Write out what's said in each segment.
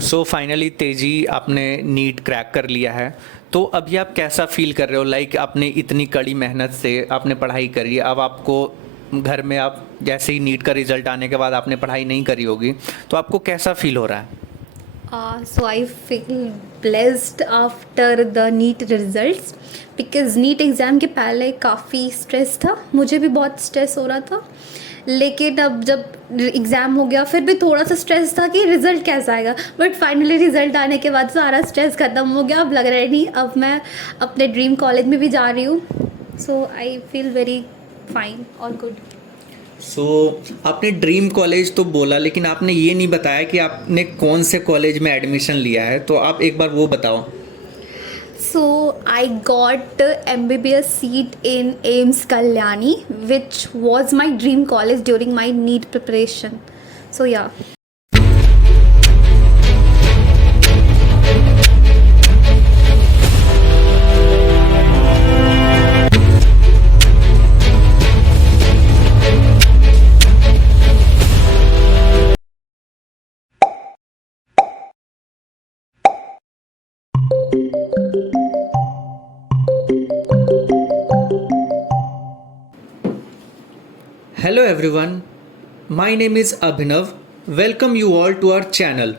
So finally तेजी आपने NEET crack कर लिया है। तो अभी आप कैसा फील कर रहे हो? लाइक आपने इतनी कड़ी मेहनत से आपने पढ़ाई करी, अब आपको घर में आप जैसे ही नीट का रिजल्ट आने के बाद आपने पढ़ाई नहीं करी होगी, तो आपको कैसा फील हो रहा है? So I feel blessed after the NEET results because NEET exam के पहले काफ़ी स्ट्रेस था, मुझे भी बहुत स्ट्रेस हो रहा था। लेकिन अब जब एग्ज़ाम हो गया फिर भी थोड़ा सा स्ट्रेस था कि रिज़ल्ट कैसा आएगा, बट फाइनली रिज़ल्ट आने के बाद सारा स्ट्रेस ख़त्म हो गया। अब लग रहा है नहीं, अब मैं अपने ड्रीम कॉलेज में भी जा रही हूँ। सो आई फील वेरी फाइन और गुड। सो आपने ड्रीम कॉलेज तो बोला, लेकिन आपने ये नहीं बताया कि आपने कौन से कॉलेज में एडमिशन लिया है, तो आप एक बार वो बताओ। So I got MBBS seat in AIMS Kalyani, which was my dream college during my NEET preparation. So yeah. Hello everyone, my name is Abhinav. Welcome you all to our channel.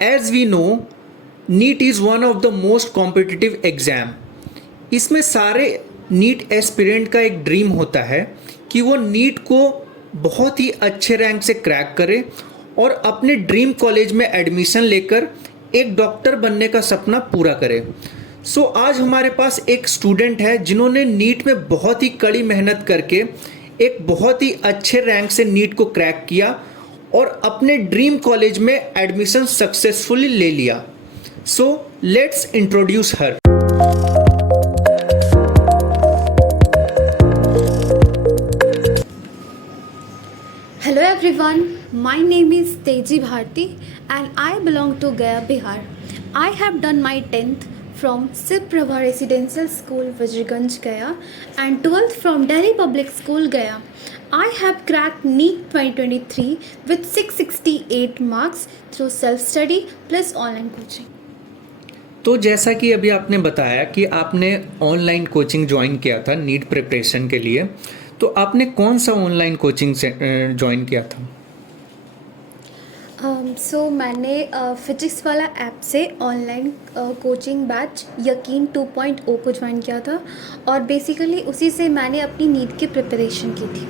As we know, NEET is one of the most competitive exam. इसमें सारे NEET aspirant का एक dream होता है कि वो NEET को बहुत ही अच्छे रैंक से क्रैक करे और अपने ड्रीम कॉलेज में एडमिशन लेकर एक डॉक्टर बनने का सपना पूरा करे। आज हमारे पास एक स्टूडेंट है जिन्होंने नीट में बहुत ही कड़ी मेहनत करके एक बहुत ही अच्छे रैंक से नीट को क्रैक किया और अपने ड्रीम कॉलेज में एडमिशन सक्सेसफुली ले लिया। Let's introduce her. Hello everyone, my name is Teji Bharti and I belong to Gaya, Bihar. I have done my 10th from Sip Prabha Residential School, Vajraganj, Gaya and 12th from Delhi Public School, Gaya. I have cracked NEET 2023 with 668 marks through self-study plus online coaching. तो जैसा कि अभी आपने बताया कि आपने online coaching join किया था नीट प्रिपरेशन के लिए, तो आपने कौन सा ऑनलाइन कोचिंग से ज्वाइन किया था? मैंने फिजिक्स वाला ऐप से ऑनलाइन कोचिंग बैच यकीन 2.0 को ज्वाइन किया था और बेसिकली उसी से मैंने अपनी नीट की प्रिपरेशन की थी।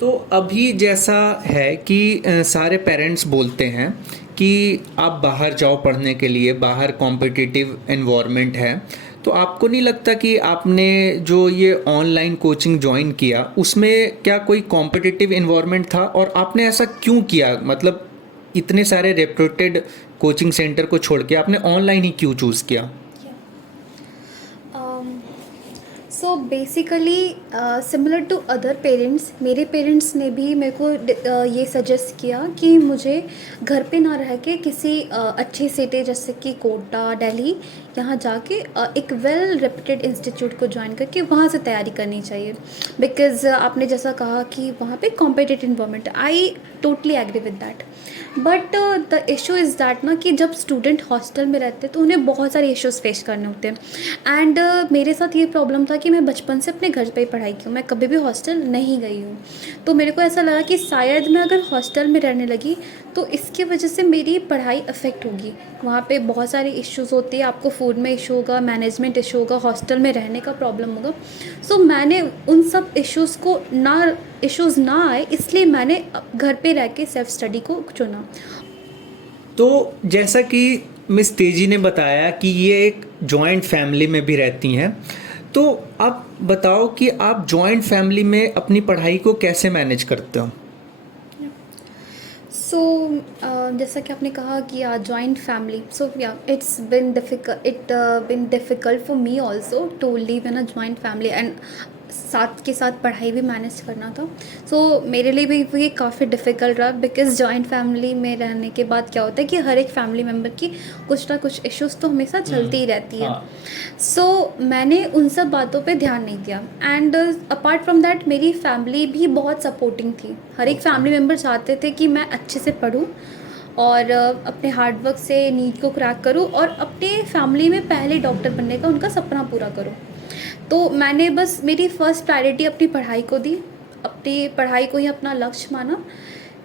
तो अभी जैसा है कि सारे पेरेंट्स बोलते हैं कि आप बाहर जाओ पढ़ने के लिए, बाहर कॉम्पिटिटिव एनवायरनमेंट है, तो आपको नहीं लगता कि आपने जो ये ऑनलाइन कोचिंग ज्वाइन किया उसमें क्या कोई कॉम्पिटिटिव एनवायरनमेंट था, और आपने ऐसा क्यों किया? मतलब इतने सारे रेप्यूटेड कोचिंग सेंटर को छोड़ के आपने ऑनलाइन ही क्यों चूज़ किया? So basically similar to other parents, मेरे पेरेंट्स ने भी मेरे को ये सजेस्ट किया कि मुझे घर पे ना रह के किसी अच्छी सिटी जैसे कि कोटा, दिल्ली, यहाँ जाके एक वेल रेप्यूटेड इंस्टीट्यूट को ज्वाइन करके वहाँ से तैयारी करनी चाहिए। बिकॉज आपने जैसा कहा कि वहाँ पे competitive environment, I totally agree with that. But the issue is that ना कि जब स्टूडेंट हॉस्टल में रहते हैं तो उन्हें बहुत सारे इश्यूज़ फेस करने होते हैं। एंड मेरे साथ ये प्रॉब्लम था कि मैं बचपन से अपने घर पे ही पढ़ाई की हूँ, मैं कभी भी हॉस्टल नहीं गई हूँ। तो मेरे को ऐसा लगा कि शायद मैं अगर हॉस्टल में रहने लगी तो इसकी वजह से मेरी पढ़ाई अफेक्ट होगी। वहाँ पे बहुत सारे इश्यूज़ होते हैं, आपको फूड में इशू होगा, मैनेजमेंट इशू होगा, हॉस्टल में रहने का प्रॉब्लम होगा। मैंने उन सब इश्यूज़ ना आए इसलिए मैंने घर पे रह के सेल्फ स्टडी को चुना। तो जैसा कि मिस तेजी ने बताया कि ये एक जॉइंट फैमिली में भी रहती हैं, तो आप बताओ कि आप जॉइंट फैमिली में अपनी पढ़ाई को कैसे मैनेज करते हो? जैसा कि आपने कहा कि joint family, it's been difficult for me also to live in a joint family and साथ के साथ पढ़ाई भी मैनेज करना था। सो मेरे लिए भी ये काफ़ी डिफ़िकल्ट रहा, बिकॉज़ जॉइंट फैमिली में रहने के बाद क्या होता है कि हर एक फैमिली मेम्बर की कुछ ना कुछ इश्यूज़ तो हमेशा चलती ही रहती है। हाँ। सो मैंने उन सब बातों पे ध्यान नहीं दिया, एंड अपार्ट फ्रॉम दैट मेरी फैमिली भी बहुत सपोर्टिंग थी। हर एक फैमिली मेम्बर चाहते थे कि मैं अच्छे से पढूँ और अपने हार्ड वर्क से नीट को क्रैक करूँ और अपने फैमिली में पहले डॉक्टर बनने का उनका सपना पूरा करूँ। तो मैंने बस मेरी फर्स्ट प्रायोरिटी अपनी पढ़ाई को दी, अपनी पढ़ाई को ही अपना लक्ष्य माना,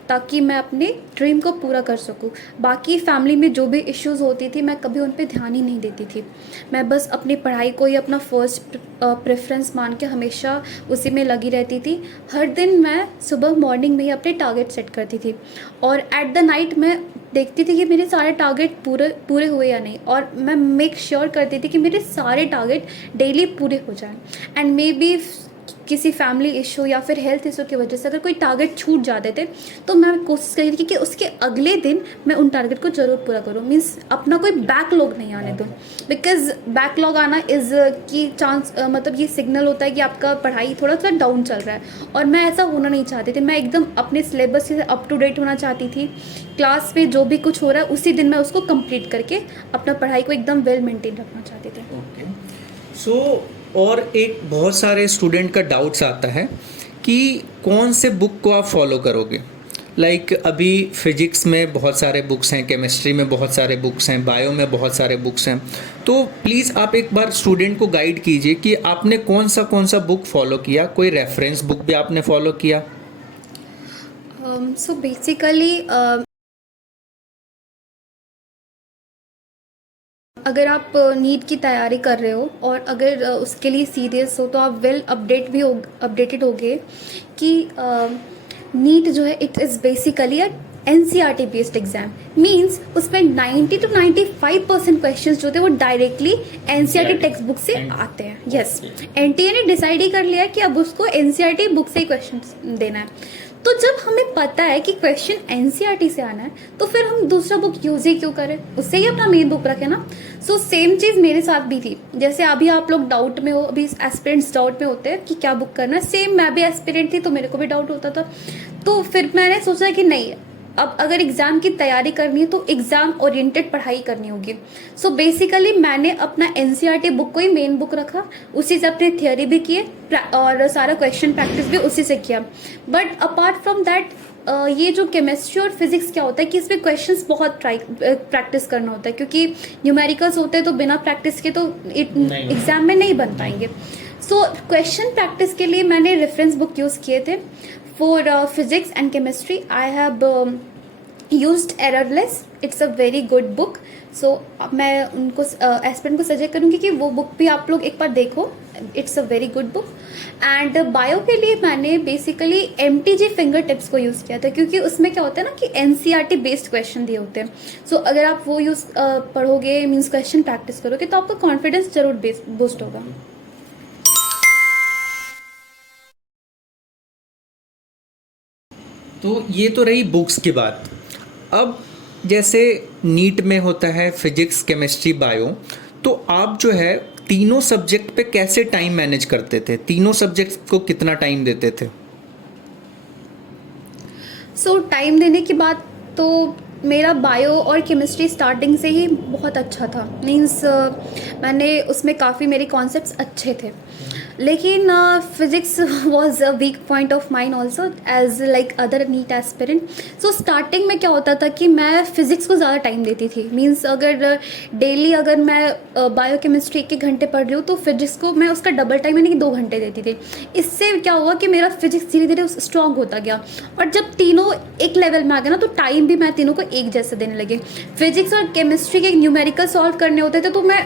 ताकि मैं अपने ड्रीम को पूरा कर सकूं। बाकी फैमिली में जो भी इश्यूज़ होती थी मैं कभी उन पे ध्यान ही नहीं देती थी। मैं बस अपनी पढ़ाई को ही अपना फर्स्ट प्रेफरेंस मान के हमेशा उसी में लगी रहती थी। हर दिन मैं सुबह मॉर्निंग में ही अपने टारगेट सेट करती थी और एट द नाइट मैं देखती थी कि मेरे सारे टारगेट पूरे हुए या नहीं, और मैं मेक श्योर करती थी कि मेरे सारे टारगेट डेली पूरे हो जाएं। एंड मे बी किसी फैमिली इशू या फिर हेल्थ इशू की वजह से अगर कोई टारगेट छूट जाते थे तो मैं कोशिश करी थी कि उसके अगले दिन मैं उन टारगेट को ज़रूर पूरा करूँ। मीन्स अपना कोई बैकलॉग नहीं आने दूँ, बिकॉज बैकलॉग आना इज़ की चांस मतलब ये सिग्नल होता है कि आपका पढ़ाई थोड़ा सा डाउन चल रहा है, और मैं ऐसा होना नहीं चाहती थी। मैं एकदम अपने सिलेबस से अप टू डेट होना चाहती थी। क्लास में जो भी कुछ हो रहा है उसी दिन मैं उसको कंप्लीट करके अपना पढ़ाई को एकदम वेल मेंटेन रखना चाहती थी। ओके। सो और एक बहुत सारे स्टूडेंट का डाउट्स आता है कि कौन से बुक को आप फॉलो करोगे। लाइक अभी फिजिक्स में बहुत सारे बुक्स हैं, केमिस्ट्री में बहुत सारे बुक्स हैं, बायो में बहुत सारे बुक्स हैं। तो प्लीज़ आप एक बार स्टूडेंट को गाइड कीजिए कि आपने कौन सा बुक फॉलो किया, कोई रेफरेंस बुक भी आपने फॉलो किया। सो बेसिकली अगर आप नीट की तैयारी कर रहे हो और अगर उसके लिए सीरियस हो तो आप वेल अपडेटेड होगे कि नीट जो है it is basically a NCERT based exam. Means उसमें 90 to 95% क्वेश्चंस जो थे वो डायरेक्टली NCERT टेक्स्ट बुक से आते हैं। यस, NTA ने डिसाइड ही कर लिया कि अब उसको NCERT बुक से ही क्वेश्चन देना है। तो जब हमें पता है कि क्वेश्चन NCERT से आना है तो फिर हम दूसरा बुक यूज ही क्यों करें, उससे ही अपना मेन बुक रखें ना। सो सेम चीज़ मेरे साथ भी थी। जैसे अभी आप लोग डाउट में हो, अभी एस्पिरेंट्स डाउट में होते हैं कि क्या बुक करना है, सेम मैं भी एस्पिरेंट थी तो मेरे को भी डाउट होता था। तो फिर मैंने सोचा कि नहीं, अब अगर एग्ज़ाम की तैयारी करनी है तो एग्ज़ाम ओरिएंटेड पढ़ाई करनी होगी। सो बेसिकली मैंने अपना NCERT बुक को ही मेन बुक रखा, उसी से अपनी थियोरी भी किए और सारा क्वेश्चन प्रैक्टिस भी उसी से किया। बट अपार्ट फ्रॉम दैट ये जो केमिस्ट्री और फिजिक्स क्या होता है कि इसमें क्वेश्चंस बहुत प्रैक्टिस करना होता है, क्योंकि न्यूमेरिकल्स होते हैं तो बिना प्रैक्टिस के तो एग्ज़ाम में नहीं बन पाएंगे। सो क्वेश्चन प्रैक्टिस के लिए मैंने रेफरेंस बुक यूज़ किए थे। For physics and chemistry, I have used Errorless. It's a very good book. So मैं उनको एस्पिरेंट को सजेस्ट करूँगी कि वो बुक भी आप लोग एक बार देखो। It's a very good book. And bio के लिए मैंने बेसिकली MTG फिंगर टिप्स को यूज़ किया था, क्योंकि उसमें क्या होता है ना कि NCERT बेस्ड क्वेश्चन दिए होते हैं। सो अगर आप वो पढ़ोगे, मीन्स क्वेश्चन प्रैक्टिस करोगे, तो आपका कॉन्फिडेंस जरूर बूस्ट होगा। तो ये तो रही बुक्स की बात। अब जैसे नीट में होता है फिजिक्स, केमिस्ट्री, बायो, तो आप जो है तीनों सब्जेक्ट पे कैसे टाइम मैनेज करते थे? तीनों सब्जेक्ट को कितना टाइम देते थे? सो टाइम देने की बात तो मेरा बायो और केमिस्ट्री स्टार्टिंग से ही बहुत अच्छा था। मीन्स मैंने उसमें काफ़ी मेरे कॉन्सेप्ट्स अच्छे थे, लेकिन physics was a weak point of mind also as like other NEET aspirant. So starting में क्या होता था कि मैं फिज़िक्स को ज़्यादा टाइम देती थी। मीन्स अगर डेली अगर मैं बायो केमिस्ट्री 1 घंटे पढ़ रही हूँ तो फिजिक्स को मैं उसका डबल टाइम यानी कि 2 घंटे देती थी। इससे क्या हुआ कि मेरा फिजिक्स धीरे धीरे स्ट्रॉन्ग होता गया, और जब तीनों एक लेवल में आ गए ना तो टाइम भी मैं तीनों को एक जैसे देने लगे। फिजिक्स और केमिस्ट्री के न्यूमेरिकल सॉल्व करने होते थे तो मैं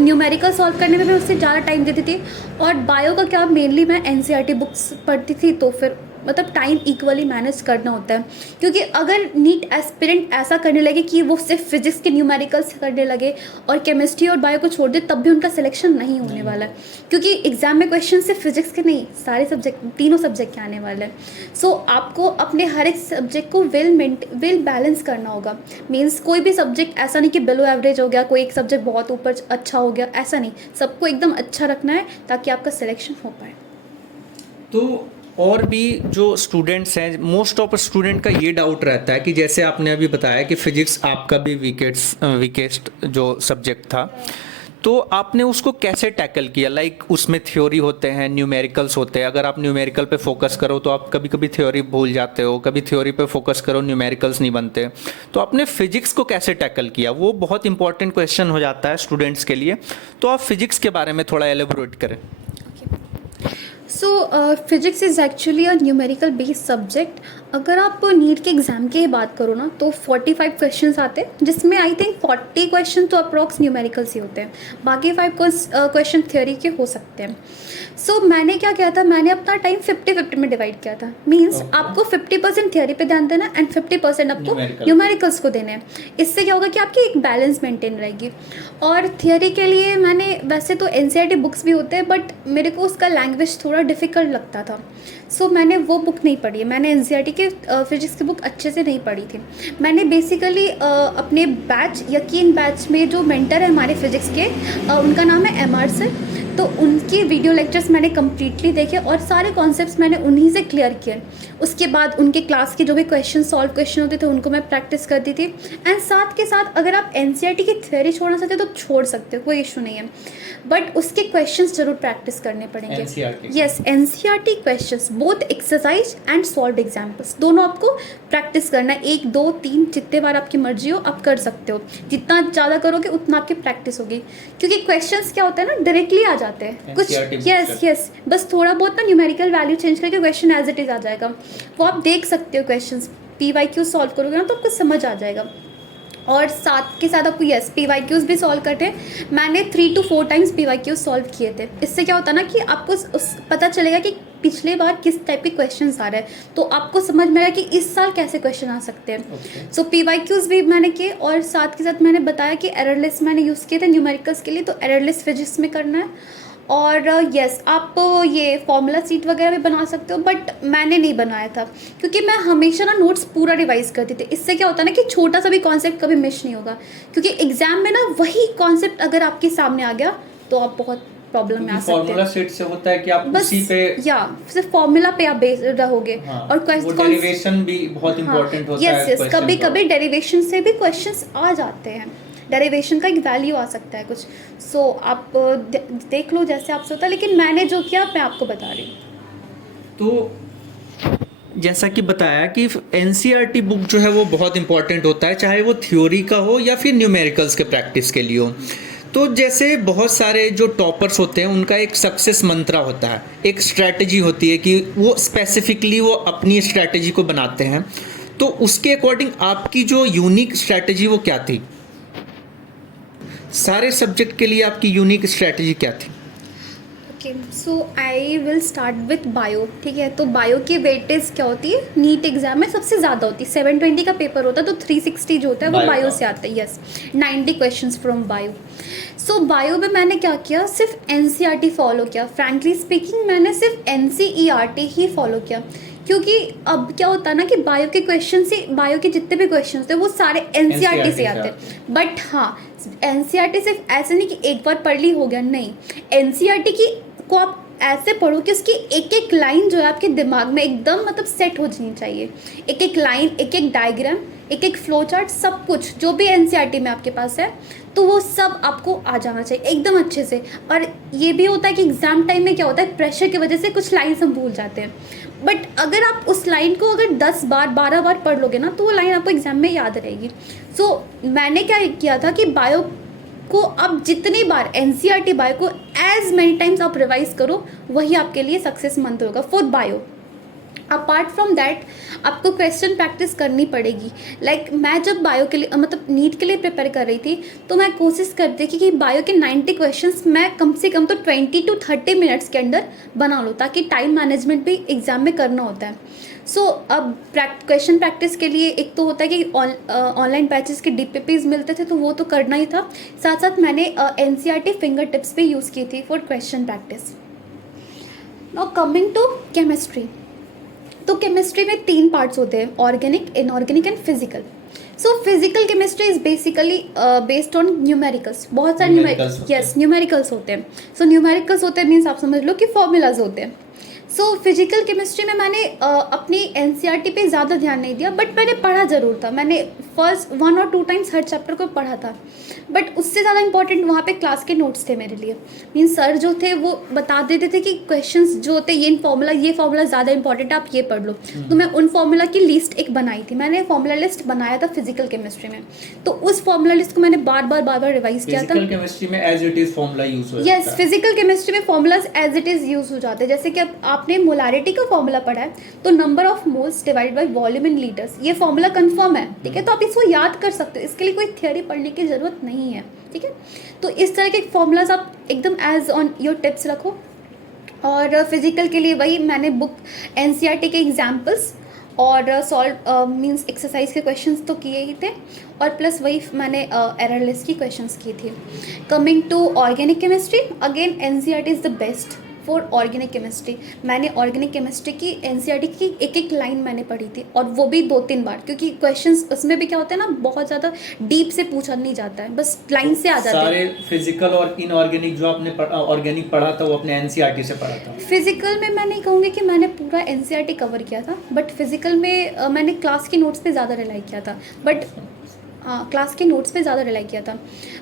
न्यूमेरिकल सॉल्व करने में मैं उससे ज़्यादा टाइम देती थी, और बायो का क्या मेनली मैं NCERT बुक्स पढ़ती थी, तो फिर मतलब टाइम इक्वली मैनेज करना होता है। क्योंकि अगर नीट एस्पिरेंट ऐसा करने लगे कि वो सिर्फ फिजिक्स के न्यूमेरिकल्स करने लगे और केमिस्ट्री और बायो को छोड़ दे, तब भी उनका सिलेक्शन नहीं होने वाला है, क्योंकि एग्जाम में क्वेश्चन सिर्फ फिजिक्स के नहीं, सारे सब्जेक्ट, तीनों सब्जेक्ट के आने वाले हैं। सो आपको अपने हर एक सब्जेक्ट को वेल बैलेंस करना होगा। मीन्स कोई भी सब्जेक्ट ऐसा नहीं कि बिलो एवरेज हो गया, कोई एक सब्जेक्ट बहुत ऊपर अच्छा हो गया, ऐसा नहीं, सबको एकदम अच्छा रखना है ताकि आपका सिलेक्शन हो पाए। तो और भी जो स्टूडेंट्स हैं, मोस्ट ऑफ स्टूडेंट का ये डाउट रहता है कि जैसे आपने अभी बताया कि फिजिक्स आपका भी वीकेस्ट जो सब्जेक्ट था, तो आपने उसको कैसे टैकल किया? लाइक उसमें थ्योरी होते हैं, न्यूमेरिकल्स होते हैं। अगर आप न्यूमेरिकल पे फोकस करो तो आप कभी कभी थ्योरी भूल जाते हो, कभी थ्योरी पे फोकस करो न्यूमेरिकल्स नहीं बनते। तो आपने फिजिक्स को कैसे टैकल किया? वो बहुत इंपॉर्टेंट क्वेश्चन हो जाता है स्टूडेंट्स के लिए। तो आप फिजिक्स के बारे में थोड़ा एलेबोरेट करें। सो physics is actually a numerical based subject. अगर आप नीट के एग्ज़ाम की बात करो ना तो 45 क्वेश्चंस आते हैं, जिसमें आई थिंक 40 क्वेश्चन तो अप्रॉक्स न्यूमेरिकल्स ही होते हैं, बाकी 5 क्वेश्चन थ्योरी के हो सकते हैं। सो मैंने क्या किया था, मैंने अपना टाइम 50-50 में डिवाइड किया था। मीन्स आपको 50% थ्योरी पे ध्यान देना एंड 50% आपको न्यूमेरिकल्स को देने हैं। इससे क्या होगा कि आपकी एक बैलेंस मेंटेन रहेगी। और थियोरी के लिए मैंने, वैसे तो एनसीईआरटी बुक्स भी होते हैं बट मेरे को उसका लैंग्वेज थोड़ा डिफ़िकल्ट लगता था, सो मैंने वो बुक नहीं पढ़ी है। मैंने एनसीईआरटी के फिजिक्स की बुक अच्छे से नहीं पढ़ी थी। मैंने बेसिकली अपने बैच, यकीन बैच में जो मेंटर है हमारे फिजिक्स के, उनका नाम है MR सर। तो उनके वीडियो लेक्चर्स मैंने कम्प्लीटली देखे और सारे कॉन्सेप्ट्स मैंने उन्हीं से क्लियर किए। उसके बाद उनके क्लास के जो भी क्वेश्चन होते थे उनको मैं प्रैक्टिस करती थी। एंड साथ के साथ अगर आप एनसीईआरटी की थ्योरी छोड़ना चाहते हो तो छोड़ सकते हो, कोई इशू नहीं है, बट उसके क्वेश्चंस जरूर प्रैक्टिस करने पड़ेंगे। Yes, NCERT questions both exercise and solved examples दोनों आपको प्रैक्टिस करना है। 1 2 3 जितने बार आपकी मर्जी हो आप कर सकते हो। जितना ज़्यादा करोगे उतना आपकी प्रैक्टिस होगी, क्योंकि क्वेश्चंस क्या होता है ना, डायरेक्टली आ जाते हैं कुछ। यस, बस थोड़ा बहुत ना न्यूमेरिकल वैल्यू चेंज करके क्वेश्चन एज इट इज़ आ जाएगा। वो आप देख सकते हो क्वेश्चंस, PYQ सॉल्व करोगे ना तो आपको समझ आ जाएगा। और साथ के साथ आपको PYQs भी सॉल्व करते हैं। मैंने 3 to 4 टाइम्स PYQs सॉल्व किए थे। इससे क्या होता है ना कि आपको पता चलेगा कि पिछले बार किस टाइप के क्वेश्चंस आ रहे हैं, तो आपको समझ में आएगा कि इस साल कैसे क्वेश्चन आ सकते हैं। सो PYQs भी मैंने किए और साथ के साथ मैंने बताया कि एररलेस मैंने यूज़ किए थे न्यूमेरिकल्स के लिए, तो एररलेस फिजिक्स में करना है। और यस, आप ये फॉर्मूला सीट वगैरह भी बना सकते हो, बट मैंने नहीं बनाया था क्योंकि मैं हमेशा ना नोट्स पूरा रिवाइज करती थी। इससे क्या होता है ना कि छोटा सा भी कॉन्सेप्ट कभी मिस नहीं होगा, क्योंकि एग्जाम में ना वही कॉन्सेप्ट अगर आपके सामने आ गया तो आप बहुत प्रॉब्लम में आ सकते हैं। फॉर्मूला सीट से होता है कि आप बस उसी पे सिर्फ फॉर्मूला पे आप बेस रहोगे। हाँ, और डेरिवेशन भी बहुत इंपॉर्टेंट होता है। यस, कभी कभी डेरिवेशन से भी क्वेश्चंस आ जाते हैं। डेरिवेशन का एक वैल्यू आ सकता है कुछ। सो आप देख लो जैसे आपसे होता है, लेकिन मैंने जो किया मैं आपको बता रही हूँ। तो जैसा कि बताया कि एनसीईआरटी बुक जो है वो बहुत इंपॉर्टेंट होता है, चाहे वो थ्योरी का हो या फिर न्यूमेरिकल्स के प्रैक्टिस के लिए हो। तो जैसे बहुत सारे जो टॉपर्स होते हैं उनका एक सक्सेस मंत्रा होता है, एक स्ट्रैटेजी होती है कि वो स्पेसिफिकली वो अपनी स्ट्रैटेजी को बनाते हैं। तो उसके अकॉर्डिंग आपकी जो यूनिक स्ट्रैटेजी वो क्या थी? सारे सब्जेक्ट के लिए आपकी यूनिक स्ट्रैटेजी क्या थी? Okay, so I will start with bio. ठीक है, तो बायो की वेटेज क्या होती है, नीट एग्जाम में सबसे ज़्यादा होती है। 720 का पेपर होता है तो 360 जो होता है वो बायो से आता है। Yes, 90 questions from bio. So bio में मैंने क्या किया, सिर्फ एनसीईआरटी फॉलो किया। फ्रैंकली स्पीकिंग मैंने सिर्फ एनसीईआरटी ही फॉलो किया, क्योंकि अब क्या होता है ना कि बायो के क्वेश्चन से, बायो के जितने भी क्वेश्चन थे वो सारे एनसीईआरटी से आते हैं। बट हाँ, एनसीईआरटी सिर्फ ऐसे नहीं कि एक बार पढ़ ली हो गया, नहीं। एनसीईआरटी की को आप ऐसे पढ़ो कि उसकी एक एक लाइन जो है आपके दिमाग में एकदम मतलब सेट हो जानी चाहिए। एक एक लाइन, एक एक डायग्राम, एक एक फ्लो चार्ट, सब कुछ जो भी एनसीईआरटी में आपके पास है तो वो सब आपको आ जाना चाहिए एकदम अच्छे से। और ये भी होता है कि एग्ज़ाम टाइम में क्या होता है, प्रेशर की वजह से कुछ लाइन्स हम भूल जाते हैं, बट अगर आप उस लाइन को अगर 10 बार 12 बार पढ़ लोगे ना तो वो लाइन आपको एग्जाम में याद रहेगी। सो मैंने क्या किया था कि बायो को अब जितनी बार एनसीईआरटी बायो को एज मेनी टाइम्स आप रिवाइज करो, वही आपके लिए सक्सेस मंत्र होगा for bio. Apart from that आपको क्वेश्चन प्रैक्टिस करनी पड़ेगी। लाइक मैं जब बायो के लिए मतलब नीट के लिए प्रिपेयर कर रही थी तो मैं कोशिश करती थी कि बायो के 90 क्वेश्चंस मैं कम से कम तो 20 to 30 मिनट्स के अंदर बना लूँ, ताकि टाइम मैनेजमेंट भी एग्जाम में करना होता है। सो अब क्वेश्चन प्रैक्टिस के लिए एक तो होता है कि ऑनलाइन बैचेस के DPPs मिलते थे तो वो तो करना ही था, साथ साथ मैंने एनसीईआरटी फिंगर टिप्स भी यूज़ की थी for question practice. Now coming to chemistry, तो केमिस्ट्री में 3 पार्ट्स होते हैं, organic, inorganic and physical. So physical chemistry is basically based on numericals. बहुत सारे न्यूमेरिकल्स होते हैं। सो न्यूमेरिकल्स होते हैं मीन्स आप समझ लो कि फॉर्मूलाज होते हैं। सो फिजिकल केमिस्ट्री में मैंने अपनी एनसीईआरटी पे ज़्यादा ध्यान नहीं दिया, बट मैंने पढ़ा ज़रूर था। मैंने फर्स्ट 1 और 2 टाइम्स हर चैप्टर को पढ़ा था, बट उससे ज़्यादा इंपॉर्टेंट वहाँ पे क्लास के नोट्स थे मेरे लिए। मीन्स सर जो थे वो बता देते थे कि क्वेश्चंस जो होते हैं ये फार्मूला ज़्यादा इंपॉर्टेंट है, आप ये पढ़ लो। तो मैं उन फार्मूला की लिस्ट एक बनाई थी, मैंने फार्मूला लिस्ट बनाया था फिजिकल केमिस्ट्री में। तो उस फार्मूला लिस्ट को मैंने बार बार रिवाइज किया था। फिजिकल केमिस्ट्री में as it is formula use हो यस, फिजिकल केमिस्ट्री में formulas as it is use हो जाते हैं। जैसे कि अब आपने मोलारिटी का फार्मूला पढ़ा है, तो number of moles divided by volume in litres, ये फार्मूला कंफर्म है, ठीक है। तो आप इसको याद कर सकते हो, इसके लिए कोई थियोरी पढ़ने की जरूरत नहीं है, ठीक है। तो इस तरह के फार्मूलाज आप एकदम एज ऑन योर टिप्स रखो। और फिजिकल के लिए वही मैंने बुक एनसीईआरटी के एग्जाम्पल्स और सॉल्व मींस एक्सरसाइज के क्वेश्चंस तो किए ही थे, और प्लस वही मैंने एरर लिस्ट की क्वेश्चंस की थी। Coming to organic chemistry, again NCERT is the best for organic chemistry. मैंने ऑर्गेनिक केमिस्ट्री की एनसीईआरटी की एक लाइन मैंने पढ़ी थी, और वो भी 2-3 बार, क्योंकि क्वेश्चंस उसमें भी क्या होता है ना, बहुत ज़्यादा डीप से पूछा नहीं जाता है, बस लाइन से आ जाते हैं। सारे फिजिकल और इनऑर्गेनिक जो आपने ऑर्गेनिक पढ़ा था वो अपने एनसीईआरटी से पढ़ा था? फिजिकल में मैं नहीं कहूँगी कि मैंने पूरा एनसीईआरटी कवर किया था, बट फिजिकल में मैंने क्लास के नोट्स पे ज़्यादा रिलाई किया था, बट क्लास के नोट्स पे ज़्यादा रिलाई किया था।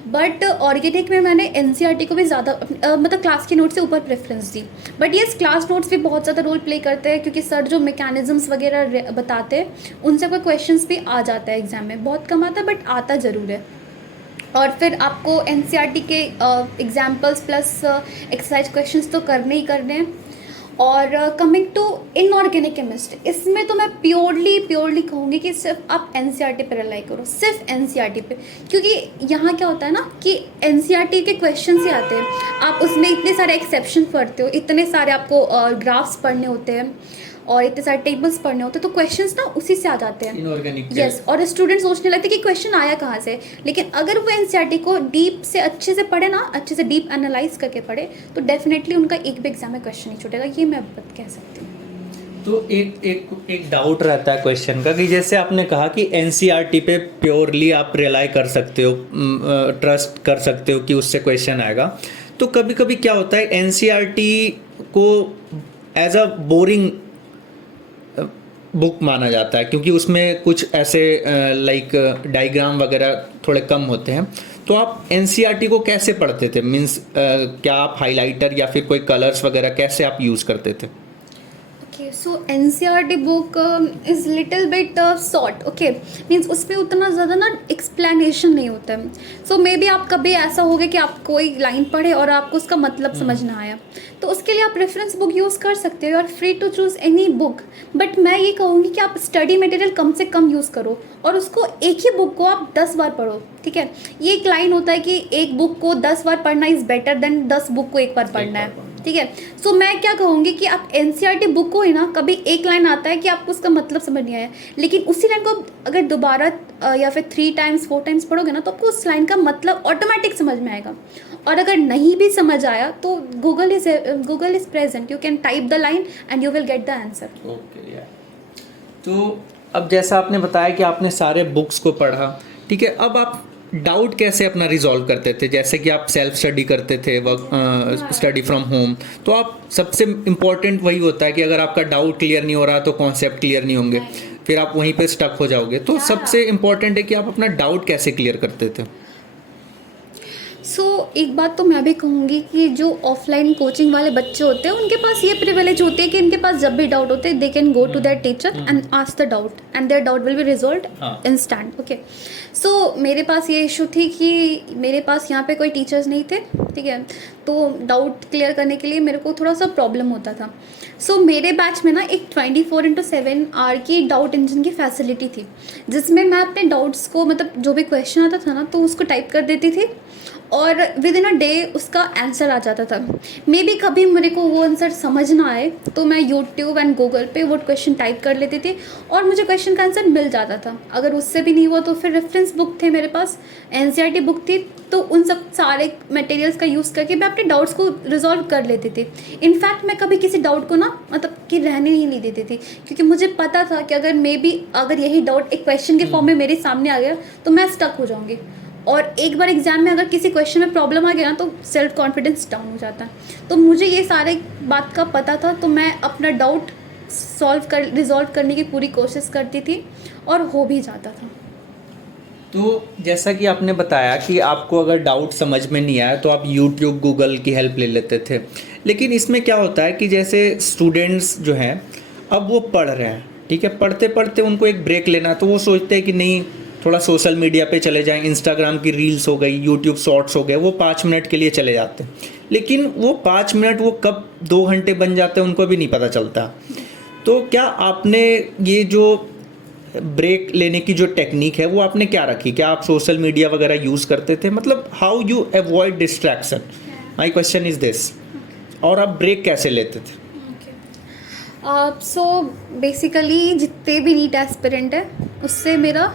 बट ऑर्गेनिक में मैंने एनसीईआरटी को भी ज़्यादा मतलब क्लास के नोट्स से ऊपर preference the. But yes, class notes भी बहुत ज़्यादा रोल प्ले करते हैं, क्योंकि सर जो मैकेनिज्म्स वगैरह बताते हैं उनसे कोई क्वेश्चंस भी आ जाता है एग्जाम में, बहुत कम आता है बट आता ज़रूर है। और फिर आपको एनसीईआरटी के एग्जाम्पल्स प्लस एक्सरसाइज क्वेश्चंस तो करने ही करने हैं। और कमिंग टू इनऑर्गेनिक केमिस्ट्री, इसमें तो मैं प्योरली कहूँगी कि सिर्फ आप एनसीईआरटी पे रिलाई करो, सिर्फ एनसीईआरटी पे, क्योंकि यहाँ क्या होता है ना कि एनसीईआरटी के क्वेश्चन से आते हैं, आप उसमें इतने सारे एक्सेप्शन पढ़ते हो, इतने सारे आपको ग्राफ्स पढ़ने होते हैं और इतने सारे टेबल्स पढ़ने होते हैं, तो क्वेश्चंस ना उसी से आ जाते हैं इनऑर्गेनिक। यस, और स्टूडेंट सोचने लगते हैं कि क्वेश्चन आया कहाँ से। लेकिन अगर वो एनसीईआरटी को डीप से अच्छे से पढ़े ना, अच्छे से डीप एनालाइज करके पढ़े, तो डेफिनेटली उनका एक भी एग्जाम में क्वेश्चन नहीं छूटेगा, ये मैं कह सकती हूँ। तो एक डाउट रहता है क्वेश्चन का कि जैसे आपने कहा कि एनसीईआरटी पे प्योरली आप रिलाई कर सकते हो, ट्रस्ट कर सकते हो कि उससे क्वेश्चन आएगा, तो कभी कभी क्या होता है एनसीईआरटी को एज अ बोरिंग बुक माना जाता है, क्योंकि उसमें कुछ ऐसे लाइक डायग्राम वगैरह थोड़े कम होते हैं। तो आप एनसीईआरटी को कैसे पढ़ते थे? मीन्स क्या आप हाइलाइटर या फिर कोई कलर्स वगैरह कैसे आप यूज़ करते थे? Okay, so NCERT book is little bit short, okay, means उसमें उतना ज़्यादा ना एक्सप्लेनेशन नहीं होता है। सो मे बी आप कभी ऐसा हो गया कि आप कोई लाइन पढ़े और आपको उसका मतलब समझ ना आया, तो उसके लिए आप रेफरेंस बुक यूज़ कर सकते हो, you are free to choose any book. But मैं ये कहूँगी कि आप स्टडी मटेरियल कम से कम यूज़ करो, और उसको एक ही बुक को आप 10 बार पढ़ो, ठीक है। ये एक लाइन होता है कि एक बुक को 10 बार पढ़ना इज़ बेटर देन 10 बुक को एक बार पढ़ना है, ठीक है। सो मैं क्या कहूँगी कि आप एनसीईआरटी बुक को ही ना, कभी एक लाइन आता है कि आपको उसका मतलब समझ नहीं आया, लेकिन उसी लाइन को अगर दोबारा या फिर 3 टाइम्स 4 टाइम्स पढ़ोगे ना, तो आपको उस लाइन का मतलब ऑटोमेटिक समझ में आएगा। और अगर नहीं भी समझ आया तो Google is present, you can type the line and you will get the answer. Okay यार, तो अब जैसा आपने बताया कि आपने सारे बुक्स को पढ़ा, ठीक है, अब आप डाउट कैसे अपना रिजॉल्व करते थे? जैसे कि आप सेल्फ स्टडी करते थे, वर्क स्टडी फ्रॉम होम, तो आप सबसे इम्पोर्टेंट वही होता है कि अगर आपका डाउट क्लियर नहीं हो रहा तो कॉन्सेप्ट क्लियर नहीं होंगे, फिर आप वहीं पे स्टक हो जाओगे। तो सबसे इम्पोर्टेंट है कि आप अपना डाउट कैसे क्लियर करते थे? सो एक बात तो मैं भी कहूँगी कि जो ऑफलाइन कोचिंग वाले बच्चे होते हैं उनके पास ये प्रिविलेज होती है कि इनके पास जब भी डाउट होते हैं they can go to their teacher and ask the doubt and their doubt will be resolved instant, okay. So मेरे पास ये इशू थी कि मेरे पास यहाँ पे कोई टीचर्स नहीं थे, ठीक है, तो डाउट क्लियर करने के लिए मेरे को थोड़ा सा प्रॉब्लम होता था। सो मेरे बैच में ना एक 24/7 आवर की डाउट इंजन की फैसिलिटी थी, जिसमें मैं अपने डाउट्स को, मतलब जो भी क्वेश्चन आता था ना, तो उसको टाइप कर देती थी और विद इन अ डे उसका आंसर आ जाता था। मे बी कभी मेरे को वो आंसर समझ ना आए तो मैं यूट्यूब एंड गूगल पे वो क्वेश्चन टाइप कर लेती थी और मुझे क्वेश्चन का आंसर मिल जाता था। अगर उससे भी नहीं हुआ तो फिर रेफरेंस बुक थे मेरे पास, एनसीईआरटी बुक थी, तो उन सब सारे मटेरियल्स का यूज़ करके मैं अपने डाउट्स को रिजॉल्व कर लेती थी। इनफैक्ट मैं कभी किसी डाउट को ना, मतलब कि रहने ही नहीं देती थी, क्योंकि मुझे पता था कि अगर मे बी अगर यही डाउट एक क्वेश्चन के फॉर्म में मेरे सामने आ गया तो मैं स्टक हो जाऊँगी। और एक बार एग्जाम में अगर किसी क्वेश्चन में प्रॉब्लम आ गया ना तो सेल्फ कॉन्फिडेंस डाउन हो जाता है। तो मुझे ये सारे बात का पता था, तो मैं अपना डाउट रिजॉल्व करने की पूरी कोशिश करती थी और हो भी जाता था। तो जैसा कि आपने बताया कि आपको अगर डाउट समझ में नहीं आया तो आप यूट्यूब गूगल की हेल्प ले लेते थे, लेकिन इसमें क्या होता है कि जैसे स्टूडेंट्स जो हैं अब वो पढ़ रहे हैं, ठीक है, पढ़ते पढ़ते उनको एक ब्रेक लेना, तो वो सोचते हैं कि नहीं थोड़ा सोशल मीडिया पे चले जाएं, इंस्टाग्राम की रील्स हो गई, यूट्यूब शॉर्ट्स हो गए, वो 5 मिनट के लिए चले जाते हैं, लेकिन वो 5 मिनट वो कब 2 घंटे बन जाते हैं उनको भी नहीं पता चलता। तो क्या आपने ये जो ब्रेक लेने की जो टेक्निक है वो आपने क्या रखी? क्या आप सोशल मीडिया वगैरह यूज़ करते थे? मतलब how you avoid distraction, my question is this. और आप ब्रेक कैसे लेते थे? सो बेसिकली जितने भी नीट एस्पिरेंट है उससे मेरा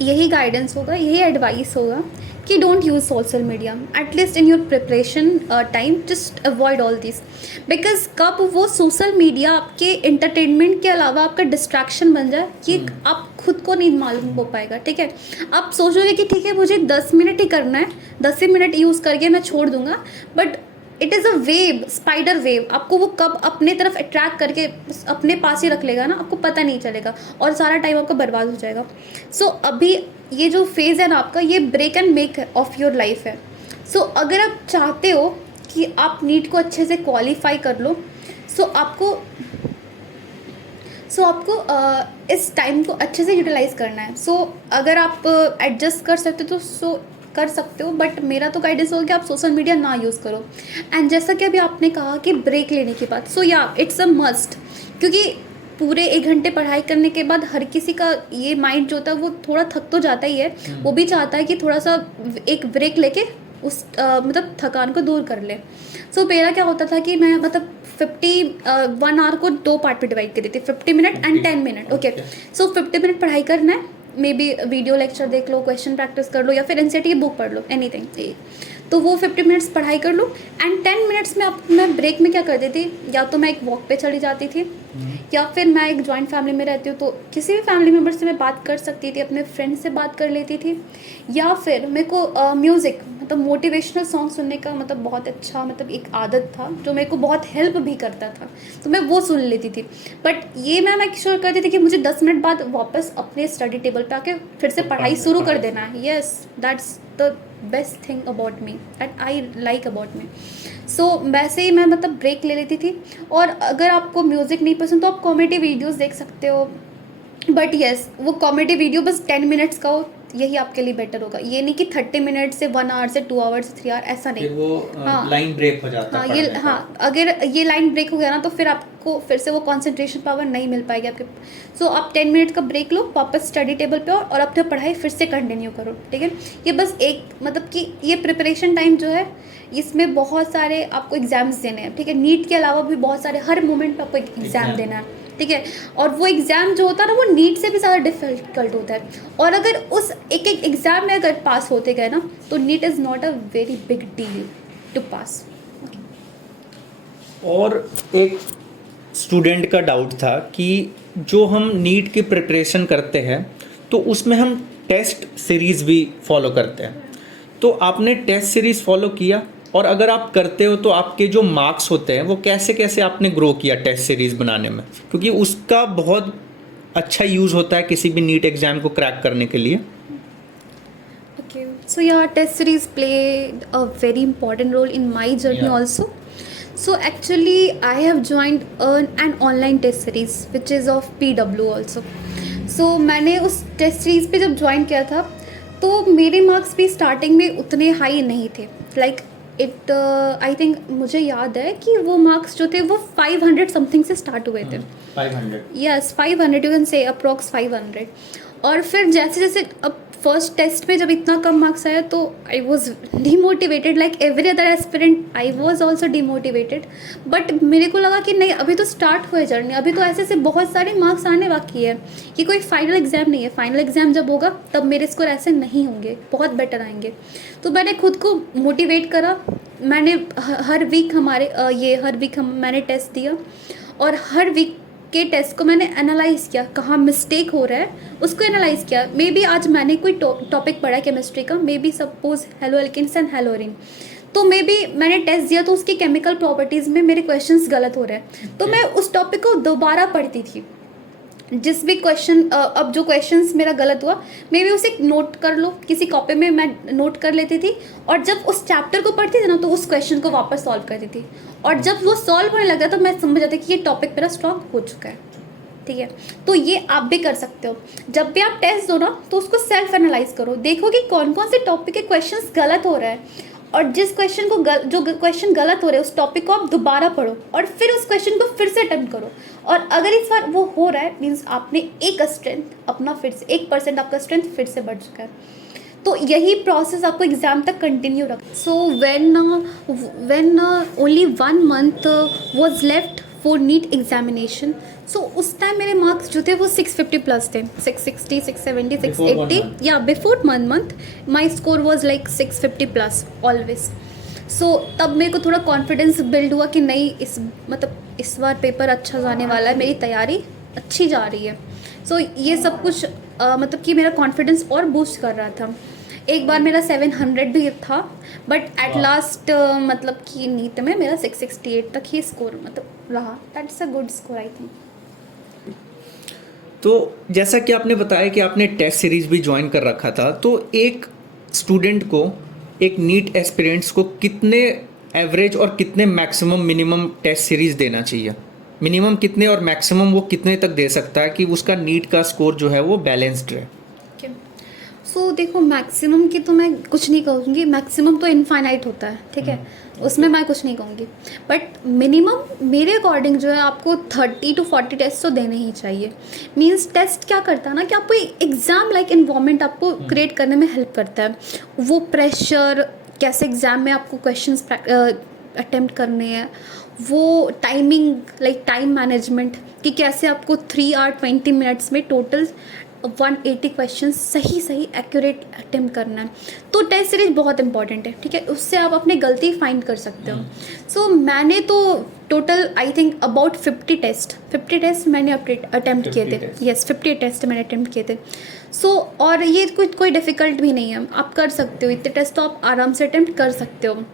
यही गाइडेंस होगा, यही एडवाइस होगा कि don't use social media at least in your preparation time, just avoid all this. Because कब वो सोशल मीडिया आपके इंटरटेनमेंट के अलावा आपका डिस्ट्रैक्शन बन जाए कि आप खुद को नहीं मालूम हो पाएगा, ठीक है। आप सोचोगे कि ठीक है मुझे 10 मिनट ही करना है, 10 ही मिनट यूज़ करके मैं छोड़ दूंगा, but it is a wave, spider wave, आपको वो कब अपने तरफ अट्रैक्ट करके अपने पास ही रख लेगा ना, आपको पता नहीं चलेगा और सारा टाइम आपका बर्बाद हो जाएगा। सो अभी ये जो फेज़ है ना आपका, ये break and make of your life है। सो अगर आप चाहते हो कि आप नीट को अच्छे से क्वालिफाई कर लो, सो आपको इस टाइम को अच्छे से यूटिलाइज करना है। सो अगर आप एडजस्ट कर सकते हो तो कर सकते हो, बट मेरा तो गाइडेंस होगा कि आप सोशल मीडिया ना यूज़ करो। एंड जैसा कि अभी आपने कहा कि ब्रेक लेने के बाद, सो या इट्स अ मस्ट, क्योंकि पूरे 1 घंटे पढ़ाई करने के बाद हर किसी का ये माइंड जो होता है वो थोड़ा थक तो जाता ही है, वो भी चाहता है कि थोड़ा सा एक ब्रेक लेके उस मतलब थकान को दूर कर ले। सो मेरा क्या होता था कि मैं मतलब 1 आवर को 2 पार्ट में डिवाइड कर देती, 50 minute and 10 minute. Okay, so 50 minute पढ़ाई करना है, मे बी वीडियो लेक्चर देख लो, क्वेश्चन प्रैक्टिस कर लो, या फिर एनसीईआरटी की बुक पढ़ लो, एनीथिंग। तो वो 50 मिनट्स पढ़ाई कर लो एंड 10 मिनट्स में मैं ब्रेक में क्या करती थी, या तो मैं एक वॉक पे चली जाती थी, या फिर मैं एक जॉइंट फैमिली में रहती हूँ तो किसी भी फैमिली मेम्बर से मैं बात कर सकती थी, अपने फ्रेंड से बात कर लेती थी, या फिर मेरे को म्यूज़िक मतलब मोटिवेशनल सॉन्ग सुनने का मतलब बहुत अच्छा मतलब एक आदत था जो मेरे को बहुत हेल्प भी करता था, तो मैं वो सुन लेती थी। बट ये मैं मेक श्योर करती थी कि मुझे 10 मिनट बाद वापस अपने स्टडी टेबल पे आके फिर से पढ़ाई शुरू कर देना है। Yes, that's the best thing about me, that I like about me. So वैसे ही मैं मतलब ब्रेक ले लेती थी। और अगर आपको म्यूज़िक नहीं पसंद तो आप कॉमेडी वीडियोस देख सकते हो, बट येस वो कॉमेडी वीडियो बस 10 मिनट्स का हो, यही आपके लिए बेटर होगा। ये नहीं कि 30 मिनट से 1 आवर से 2 आवर से 3 आवर, ऐसा नहीं। फिर वो लाइन ब्रेक हो जाता है। ये अगर ये लाइन ब्रेक हो गया ना तो फिर आपको फिर से वो कंसंट्रेशन पावर नहीं मिल पाएगी आपके। सो आप 10 मिनट का ब्रेक लो, वापस स्टडी टेबल पे और अपनी पढ़ाई फिर से कंटिन्यू करो, ठीक है। ये बस एक मतलब कि ये प्रिपरेशन टाइम जो है इसमें बहुत सारे आपको एग्जाम्स देने हैं, ठीक है। नीट के अलावा भी बहुत सारे हर मोमेंट पे आपको एग्जाम देना है, ठीक है। और वो एग्ज़ाम जो होता है ना वो नीट से भी ज़्यादा डिफ़िकल्ट होता है। और अगर उस एक एग्ज़ाम में अगर पास होते गए ना तो NEET is not a very big deal to pass. और एक स्टूडेंट का डाउट था कि जो हम नीट की प्रिपरेशन करते हैं तो उसमें हम टेस्ट सीरीज़ भी फॉलो करते हैं, तो आपने टेस्ट सीरीज़ फॉलो किया? और अगर आप करते हो तो आपके जो मार्क्स होते हैं वो कैसे कैसे आपने ग्रो किया टेस्ट सीरीज़ बनाने में, क्योंकि उसका बहुत अच्छा यूज़ होता है किसी भी नीट एग्ज़ाम को क्रैक करने के लिए। Okay, so yeah, test series played a very important role in my journey also. So actually, I have joined an online test series which is of PW also. So मैंने उस test series पे जब join किया था तो मेरे marks भी starting में उतने हाई नहीं थे। लाइक इट आई थिंक मुझे याद है कि वो मार्क्स जो थे वो 500 समथिंग से स्टार्ट हुए थे। 500। Yes, 500 you can say approx 500। और फिर जैसे जैसे अब फर्स्ट टेस्ट पे जब इतना कम मार्क्स आया तो I was demotivated, like every other aspirant I was also demotivated. But मेरे को लगा कि नहीं, अभी तो स्टार्ट हुए जर्नी, अभी तो ऐसे ऐसे बहुत सारे मार्क्स आने बाकी है, ये कोई फाइनल एग्जाम नहीं है। फाइनल एग्जाम जब होगा तब मेरे स्कोर ऐसे नहीं होंगे, बहुत बेटर आएंगे। तो मैंने खुद को मोटिवेट करा। मैंने हर वीक मैंने टेस्ट दिया और हर वीक के टेस्ट को मैंने एनालाइज किया, कहाँ मिस्टेक हो रहा है उसको एनालाइज किया। मे बी आज मैंने कोई टॉपिक पढ़ा है केमिस्ट्री का, maybe suppose halo alkanes and haloarenes, तो मे बी मैंने टेस्ट दिया तो उसकी केमिकल प्रॉपर्टीज़ में मेरे क्वेश्चंस गलत हो रहे हैं, तो मैं उस टॉपिक को दोबारा पढ़ती थी। जिस भी क्वेश्चन अब जो क्वेश्चंस मेरा गलत हुआ, मे बी उसे नोट कर लो, किसी कॉपी में मैं नोट कर लेती थी, और जब उस चैप्टर को पढ़ती थी ना तो उस क्वेश्चन को वापस सॉल्व करती थी, और जब वो सॉल्व होने लगा तो मैं समझ जाती कि ये टॉपिक मेरा स्ट्रॉन्ग हो चुका है। ठीक है, तो ये आप भी कर सकते हो। जब भी आप टेस्ट दो ना तो उसको सेल्फ एनालाइज करो, देखो कि कौन कौन से टॉपिक के क्वेश्चंस गलत हो रहा है, और जिस क्वेश्चन को जो क्वेश्चन गलत हो रहे हैं उस टॉपिक को आप दोबारा पढ़ो और फिर उस क्वेश्चन को फिर से अटेम्प्ट करो, और अगर इस बार वो हो रहा है मीन्स आपने एक स्ट्रेंथ अपना फिर से 1% आपका स्ट्रेंथ फिर से बढ़ चुका है। तो यही प्रोसेस आपको एग्ज़ाम तक कंटिन्यू रखना। So when only 1 month was left for NEET examination, so उस टाइम मेरे मार्क्स जो थे वो 650 प्लस थे, 660, 670, 680, या before 1 month my score was like 650 plus always. So तब मेरे को थोड़ा कॉन्फिडेंस बिल्ड हुआ कि नहीं, इस बार पेपर अच्छा जाने वाला है, मेरी तैयारी अच्छी जा रही है। सो ये सब कुछ कि मेरा कॉन्फिडेंस और बूस्ट कर रहा था। एक बार मेरा 700 भी था, बट एट लास्ट कि नीट में मेरा 668 तक ही स्कोर रहा। That's a good score I think. तो जैसा कि आपने बताया कि आपने टेस्ट सीरीज भी ज्वाइन कर रखा था, तो एक स्टूडेंट को, एक नीट एस्पिरेंट्स को कितने एवरेज और कितने मैक्सिमम मिनिमम टेस्ट सीरीज देना चाहिए? मिनिमम कितने और मैक्सिमम वो कितने तक दे सकता है कि उसका नीट का स्कोर जो है वो बैलेंस्ड रहे? सो देखो, मैक्सिमम की तो मैं कुछ नहीं कहूँगी, मैक्सिमम तो इनफाइनाइट होता है, ठीक है, उसमें मैं कुछ नहीं कहूँगी, बट मिनिमम मेरे अकॉर्डिंग जो है आपको 30 to 40 टेस्ट तो देने ही चाहिए। मींस टेस्ट क्या करता है ना कि आपको एग्ज़ाम लाइक इन्वायरमेंट आपको क्रिएट करने में हेल्प करता है। वो प्रेशर, कैसे एग्ज़ाम में आपको क्वेश्चंस अटेम्प्ट करने हैं, वो टाइमिंग लाइक टाइम मैनेजमेंट, कि कैसे आपको 3 hour 20 minutes में टोटल 180 क्वेश्चन सही एक्यूरेट अटेम्प्ट करना है। तो टेस्ट सीरीज बहुत इंपॉर्टेंट है, ठीक है, उससे आप अपनी गलती फाइंड कर सकते हो। सो मैंने तो total I think about 50 test मैंने अटेम्प्ट किए थे। यस, 50 टेस्ट मैंने अटेम्प्ट किए थे। सो और ये कोई डिफ़िकल्ट भी नहीं है, आप कर सकते हो, इतने टेस्ट तो आप आराम से अटेम्प्ट कर सकते हो,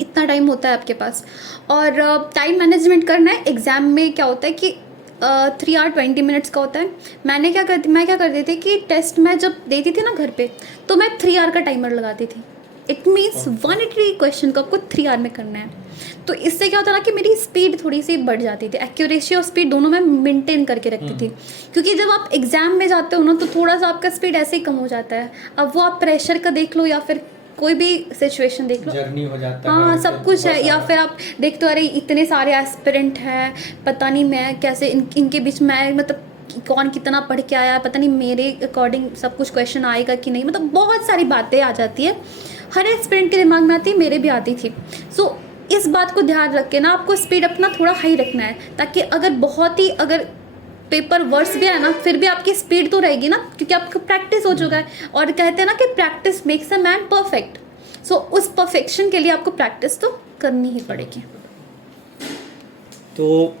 इतना टाइम होता है आपके पास। और टाइम मैनेजमेंट करना है। एग्ज़ाम में क्या होता है कि 3 hour 20 minutes का होता है। मैं क्या करती थी कि टेस्ट मैं जब देती थी ना घर पे, तो मैं 3 hour का टाइमर लगाती थी। इट मीन्स 180 क्वेश्चन को आपको 3 hour में करना है। तो इससे क्या होता है ना कि मेरी स्पीड थोड़ी सी बढ़ जाती थी, एक्यूरेसी और स्पीड दोनों मैं मेंटेन करके रखती थी। क्योंकि जब आप एग्ज़ाम में जाते हो ना तो थोड़ा सा आपका स्पीड ऐसे ही कम हो जाता है। अब वो आप प्रेशर का देख लो या फिर कोई भी सिचुएशन देख लो, जर्नी हो जाता हाँ, है, सब कुछ है। या फिर आप देखते हो अरे इतने सारे एस्पिरेंट हैं, पता नहीं मैं कैसे इनके बीच में कौन कितना पढ़ के आया, पता नहीं मेरे अकॉर्डिंग सब कुछ क्वेश्चन आएगा कि नहीं, बहुत सारी बातें आ जाती है। हर एस्पिरेंट के दिमाग में आती है, मेरे भी आती थी। सो इस बात को ध्यान रख के ना आपको स्पीड अपना थोड़ा हाई रखना है, ताकि अगर पेपर वर्स भी है ना फिर भी आपकी स्पीड तो रहेगी ना, क्योंकि आपको प्रैक्टिस हो चुका है। और कहते हैं ना कि practice makes a man perfect. So उस परफेक्शन के लिए आपको प्रैक्टिस तो करनी ही पड़ेगी। तो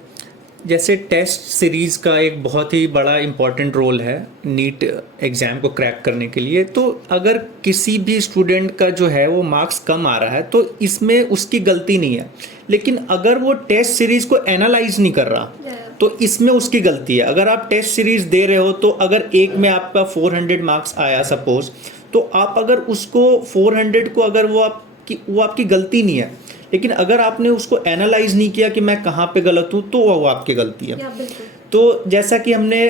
जैसे टेस्ट सीरीज़ का एक बहुत ही बड़ा इम्पॉर्टेंट रोल है नीट एग्ज़ाम को क्रैक करने के लिए, तो अगर किसी भी स्टूडेंट का जो है वो मार्क्स कम आ रहा है तो इसमें उसकी गलती नहीं है, लेकिन अगर वो टेस्ट सीरीज़ को एनालाइज नहीं कर रहा तो इसमें उसकी गलती है। अगर आप टेस्ट सीरीज़ दे रहे हो तो अगर एक में आपका 400 मार्क्स आया सपोज, तो आप अगर उसको 400 को अगर वो आपकी गलती नहीं है, लेकिन अगर आपने उसको एनालाइज नहीं किया कि मैं कहाँ पे गलत हूँ, तो वो आपकी गलती है। तो जैसा कि हमने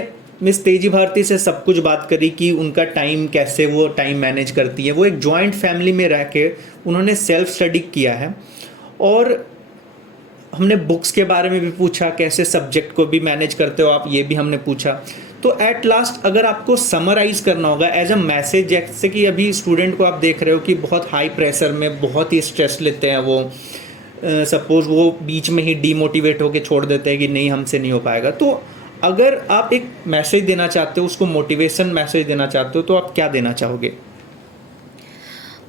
मिस तेजी भारती से सब कुछ बात करी कि उनका टाइम कैसे वो टाइम मैनेज करती है, वो एक जॉइंट फैमिली में रह के उन्होंने सेल्फ स्टडी किया है। और हमने बुक्स के बारे में भी पूछा, कैसे सब्जेक्ट को भी मैनेज करते हो आप, ये भी हमने पूछा। तो एट लास्ट अगर आपको समराइज़ करना होगा एज अ मैसेज, जैसे कि अभी स्टूडेंट को आप देख रहे हो कि बहुत हाई प्रेशर में बहुत ही स्ट्रेस लेते हैं, वो सपोज़ वो बीच में ही डीमोटिवेट होकर छोड़ देते हैं कि नहीं हमसे नहीं हो पाएगा। तो अगर आप एक मैसेज देना चाहते हो, उसको मोटिवेशन मैसेज देना चाहते हो, तो आप क्या देना चाहोगे?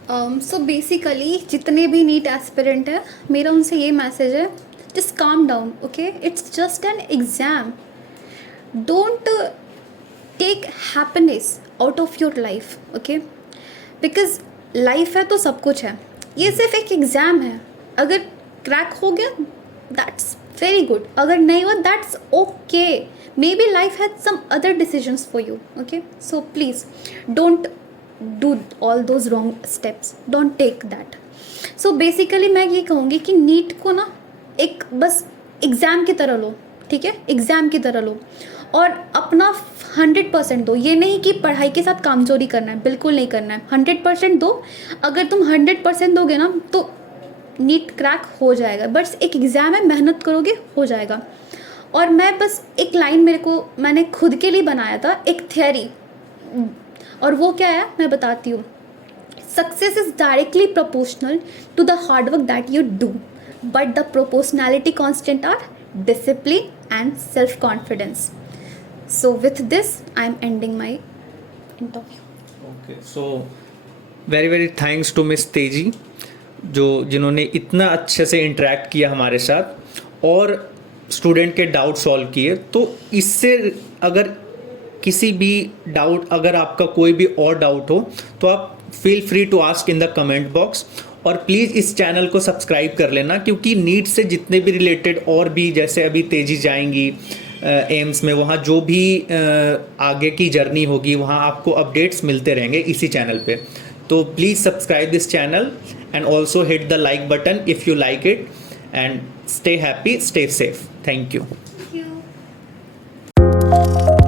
सो बेसिकली जितने भी नीट एस्पिरेंट है, मेरा उनसे ये मैसेज है, just calm down, okay, it's just an exam. don't take happiness out of your life, okay? Because life है तो सब कुछ है, ये सिर्फ एक एग्ज़ाम है. अगर क्रैक हो गया दैट्स वेरी गुड, अगर नहीं हुआ that's okay. Maybe life has some other decisions for you, okay? So please don't do all those wrong steps, don't take that. So basically मैं ये कहूँगी कि नीट को ना एक बस एग्ज़ाम की तरह लो, ठीक है? एग्ज़ाम की तरह लो और अपना 100% दो. ये नहीं कि पढ़ाई के साथ कामचोरी करना है, बिल्कुल नहीं करना है. 100% दो. अगर तुम 100% दोगे ना तो नीट क्रैक हो जाएगा. बस एक एग्ज़ाम है, मेहनत करोगे हो जाएगा. और मैं बस एक लाइन मैंने खुद के लिए बनाया था, एक थियरी, और वो क्या है मैं बताती हूँ. Success is directly proportional to the hard work that you do, but the proportionality constant are discipline and self-confidence. So with this, I am ending my interview. Okay, so very very thanks to Miss तेजी जिन्होंने इतना अच्छे से interact किया हमारे साथ और student के डाउट सॉल्व किए. तो इससे अगर किसी भी डाउट, अगर आपका कोई भी और डाउट हो तो आप feel free to ask in the comment box. और प्लीज़ इस चैनल को सब्सक्राइब कर लेना, क्योंकि नीट से जितने भी रिलेटेड और भी, जैसे अभी तेजी जाएंगी एम्स में, वहाँ जो भी आगे की जर्नी होगी वहाँ आपको अपडेट्स मिलते रहेंगे इसी चैनल पे. तो please subscribe this channel and also hit the like button if you like it, and stay happy, stay safe. Thank you. Thank you.